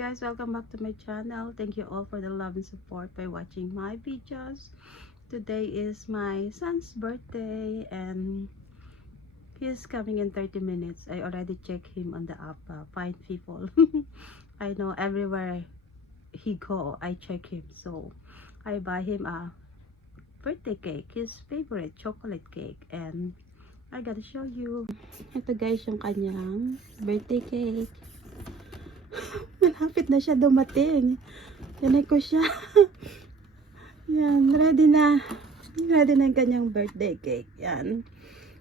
guys, welcome back to my channel. Thank you all for the love and support by watching my videos. Today is my son's birthday and he's coming in 30 minutes. I already checked him on the app, Find People. I know everywhere he go, I check him. So I buy him a birthday cake, his favorite chocolate cake, and I gotta show you. Ito guys yung kanyang birthday cake. Malapit na siya dumating. Yan ko siya. Yan, ready na. Ready na yung kanyang birthday cake. Yan.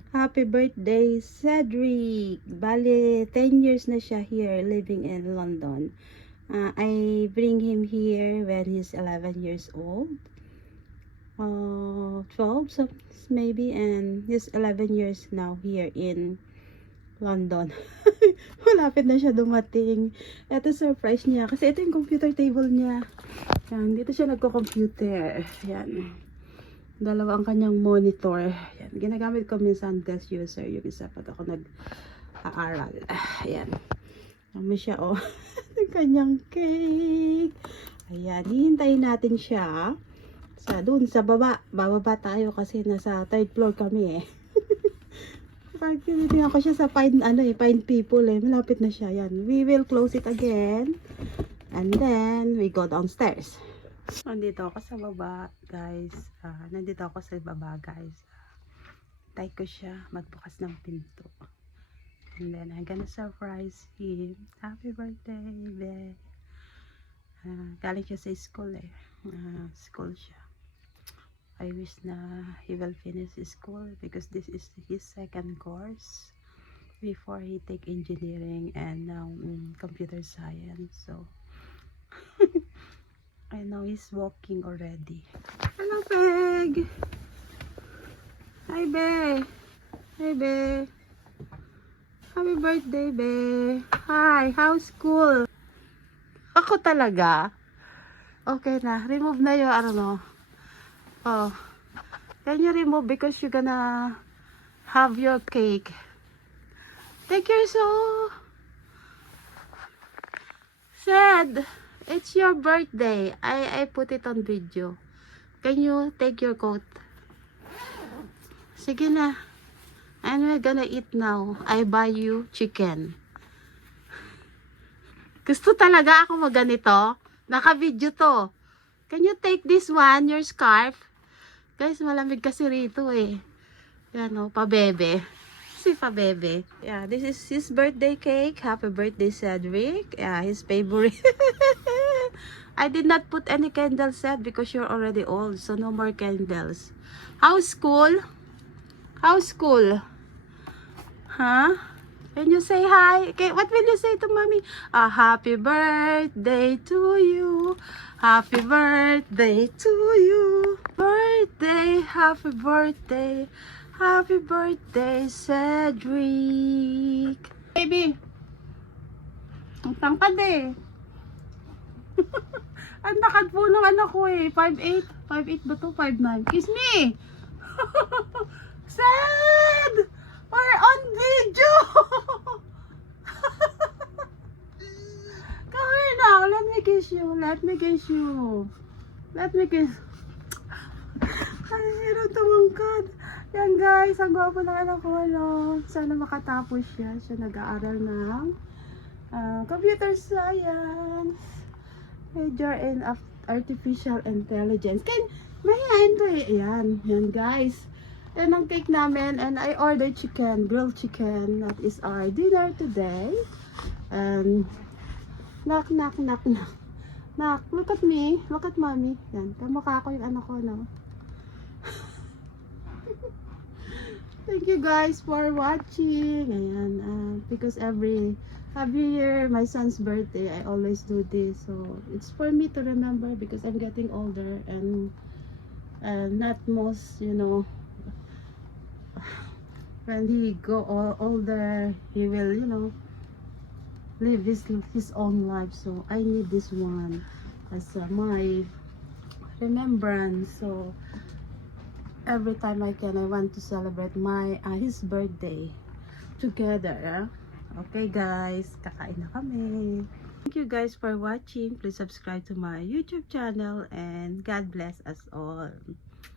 Happy birthday, Cedric. Bale, 10 years na siya here living in London. I bring him here when he's 11 years old. 12 so maybe, and he's 11 years now here in London. Malapit na siya dumating. Ito surprise niya kasi ito yung computer table niya. Yan, dito siya nagko-computer. Yan. Dalawa ang kanyang monitor. Yan, ginagamit ko minsan desk user yung isa pag ako nag-aaral. Yan. May siya yung kanyang cake. Ayan, hihintayin natin siya doon sa baba. Bababa tayo kasi nasa third floor kami Pag tinitingnan ko siya sa Find People malapit na siya. Yan. We will close it again. And then, we go downstairs. Nandito ako sa baba, guys. Nandito ako sa baba, guys. Tay ko siya magbukas ng pinto. And then, I'm gonna surprise him. Happy birthday, babe. Galing siya sa school school siya. I wish na he will finish his school because this is his second course before he take engineering and now computer science. So I know he's walking already. Hello, Peg. Hi, Be. Hi, Be. Happy birthday, Be. Hi, how's school? Ako talaga. Okay na, remove na yung Oh, can you remove because you're gonna have your cake? Take your Said, it's your birthday. I put it on video. Can you take your coat? Sige na. And we're gonna eat now. I buy you chicken. Gusto talaga ako maganito. Naka-video to. Can you take this one, your scarf? Guys, malamig kasi rito Yan pabebe. Si pabebe. Yeah, this is his birthday cake. Happy birthday, Cedric. Yeah, his favorite. I did not put any candle set because you're already old. So no more candles. How's school? How's school? Huh? Can you say hi? Okay, what will you say to mommy? Happy birthday to you. Happy birthday to you. Birthday, happy birthday. Happy birthday, Cedric. Baby. Ang tangkad Ang takad po ng anak ko 5'8". 5'8 ba to? 5'9". Kiss me. Ced! We're on video. Come here now. Let me kiss you. Let me kiss you. Let me kiss. Ay, hirap tumangkad. Yan guys, ang gwapo ng anak ko. Sana makatapos siya. Siya nag-aaral ng computer science. Major in artificial intelligence. Mahihain to Yan. Yan guys. Yan ang cake namin. And I ordered chicken. Grilled chicken. That is our dinner today. And knock, knock, knock, knock. Knock, look at me. Look at mommy. Yan. Kamukha ko yung anak ko, no? Thank you guys for watching. Ayan. Because every year, my son's birthday, I always do this. So, it's for me to remember because I'm getting older and not most, when he go older, he will, live his own life. So I need this one as my remembrance. So every time I want to celebrate his birthday together. Okay guys, kakain na kami. Thank you guys for watching. Please subscribe to my YouTube channel and God bless us all.